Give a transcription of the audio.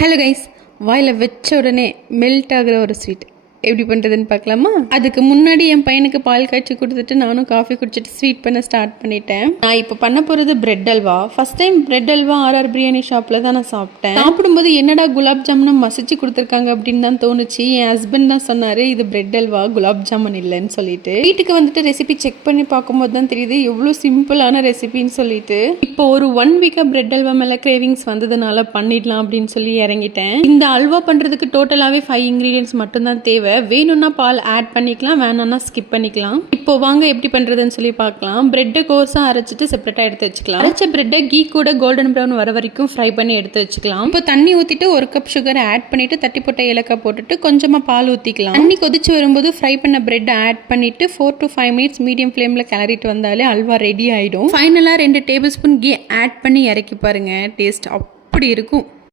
Hello guys, வாயில் வச்ச உடனே மெல்ட் ஆகிற ஒரு ஸ்வீட் எப்படி பண்ணுறதுன்னு பார்க்கலாமா? அதுக்கு முன்னாடி என் பையனுக்கு பால் காய்ச்சி கொடுத்துட்டு நானும் காஃபி குடிச்சிட்டு ஸ்வீட் பண்ண ஸ்டார்ட் பண்ணிட்டேன். நான் இப்போ பண்ண போகிறது bread halwa. First time bread halwa RR biryani ஷாப்பில் தான் நான் சாப்பிட்டேன். சாப்பிடும்போது என்னடா குலாப் ஜாமுனை மசிச்சு கொடுத்துருக்காங்க அப்படின்னு தான் தோணுச்சு. என் ஹஸ்பண்ட் தான் சொன்னார் இது பிரெட் அல்வா, குலாப் ஜாமுன் இல்லைன்னு சொல்லிட்டு. வீட்டுக்கு வந்துட்டு ரெசிபி செக் பண்ணி பார்க்கும்போது தான் தெரியுது எவ்வளோ சிம்பிளான ரெசிபின்னு சொல்லிட்டு. இப்போ ஒரு 1 வீக்காக பிரெட் அல்வா மேலே கிரேவிங்ஸ் வந்ததுனால பண்ணிடலாம் அப்படின்னு சொல்லி இறங்கிட்டேன். இந்த அல்வா பண்ணுறதுக்கு டோட்டலாகவே 5 இன்க்ரீடியன்ஸ் மட்டும்தான் தேவை. வேணும்னா பால் ஆட் பண்ணிக்கலாம், வேணும்னா ஸ்கிப் பண்ணிக்கலாம். இப்போ வாங்க எப்படி பண்றதுன்னு சொல்லி பார்க்கலாம். பிரெட்டை கோர்ஸா அரைச்சிட்டு செப்பரேட்டா எடுத்து வச்சுக்கலாம். அரைச்ச பிரெட்டை கீ கூட கோல்டன் ப்ரௌன் வர வரைக்கும் ஃப்ரை பண்ணி எடுத்து வச்சுக்கலாம். இப்போ தண்ணி ஊற்றிட்டு 1 கப் சுகர் ஆட் பண்ணிட்டு தட்டி போட்ட ஏலக்காய் போட்டுட்டு கொஞ்சமா பால் ஊற்றிக்கலாம். தண்ணி கொதிச்சு வரும்போது ஃப்ரை பண்ண பிரெட் ஆட் பண்ணிட்டு 4 to 5 மினிட்ஸ் மீடியம் ஃப்ளேம்ல கிளறிட்டு வந்தாலே அல்வா ரெடி ஆயிடும். ஃபைனலா 2 டேபிள் ஸ்பூன் கீ ஆட் பண்ணி இறக்கி பாருங்க, டேஸ்ட் அப்படி இருக்கும்.